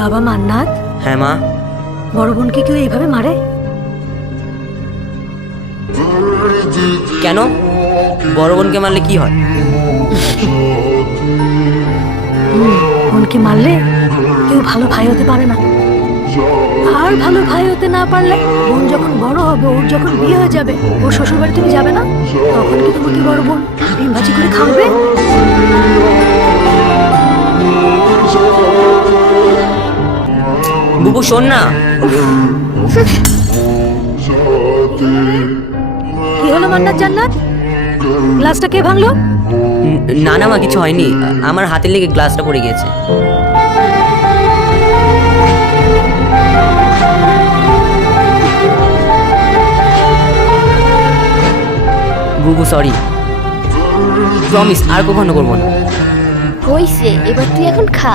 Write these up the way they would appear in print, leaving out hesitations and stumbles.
বাবা মান্নাত। হ্যাঁ মা। বড় বোনকে কেউ এইভাবে মারে? কেন? বড় বোনকে মারলে কি হয়? বোনকে মারলে কেউ ভালো ভাই হতে পারে না। আর ভালো ভাই হতে না পারলে বোন যখন বড় হবে, ওর যখন বিয়ে হয়ে যাবে, ওর শ্বশুর বাড়ি তুমি যাবে না? তখন কি তোমাকে বড় বোন ডিম ভাজি করে খাওয়াবে? বুবু শোন না। কি হলো মান্নাত জান্নাত? গ্লাসটা কে ভাঙলো? না না মা, কিছু হয়নি, আমার হাতের লেগে গ্লাসটা পড়ে গিয়েছে। বুবু সরি, প্রমিস আর কখনো করবো না। হইছে, এবার তুই এখন খা।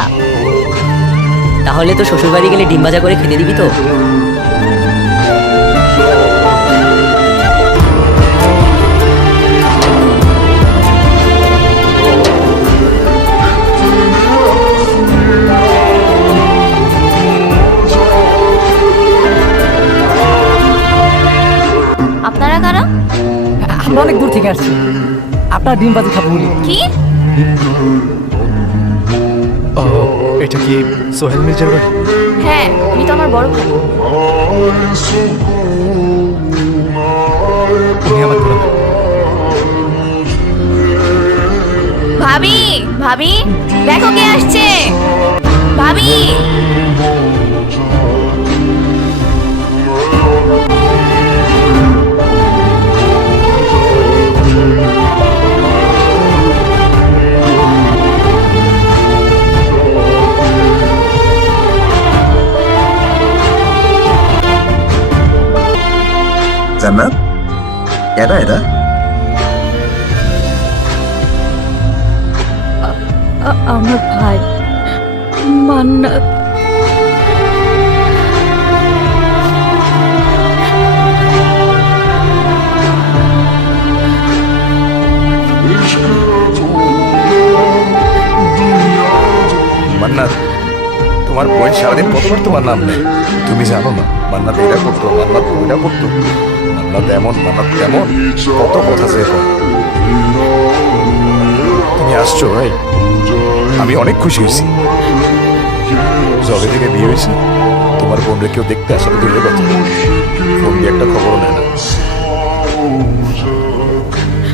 তাহলে তো শ্বশুর বাড়ি গেলে ডিম ভাজা করে খেতে দিবি তো? আপনারা কারা? আমরা অনেক দূর থেকে আসছি, আপনার ডিম ভাজি খাবো বলি। কি? এটা কি সোহেল মির্জার বাড়ি? হ্যাঁ, উনি তো আমার বড় ভাই। উনি আমার দুলা ভাই। ভাবি, ভাবি, দেখো কে আসছে। ভাবি, জান্নাত, এরা এরা আমার ভাই মান্নাত। মান্নাত, তোমার বোন সারাদিন কতবার তোমার নাম নেয়? তুমি জানো না মান্নাত এটা করতো, মান্নাত ওইটা করতো, মান্নাত এমন, মান্নাত তেমন, কত কথা সে কয়। তুমি আসছো ভাই, আমি অনেক খুশি হয়েছি। জবে থেকে বিয়ে হয়েছে, তোমার বোনরে কেউ দেখতে আসলে দূরের কথা, ফোন দিয়ে একটা খবরও নেয় না।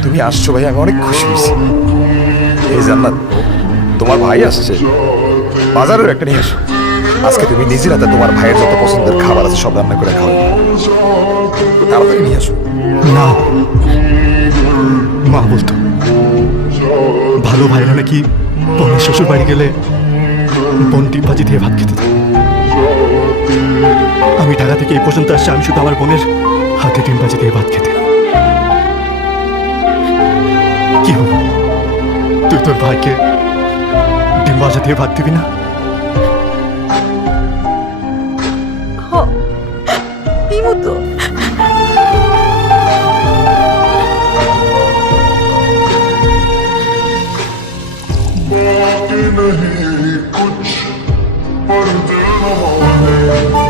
তুমি আসছো ভাই, আমি অনেক খুশি হয়েছি। এই জান্নাত, তোমার ভাই আসছে, বাজারের একটা নিয়ে আসো। আজকে তুমি নিজের হাতে তোমার ভাইয়ের যত পছন্দের খাবার আছে সব রান্না করে খাও, তাড়াতাড়ি নিয়ে আসো। না, মা বলতো ভালো ভাইরা নাকি বোনের শ্বশুর বাড়ি গেলে বোন ডিম ভাজি দিয়ে ভাত খেতে দেয়। আমি ঢাকা থেকে এই পর্যন্ত আসছি, আমি শুধু আমার বোনের হাতে ডিম ভাজি দিয়ে ভাত খেতে। কি হলো, তুই তোর ভাইকে ডিম ভাজা দিয়ে ভাত দিবি না? দিমু তো। बाकी नहीं कुछ पर दिल न माने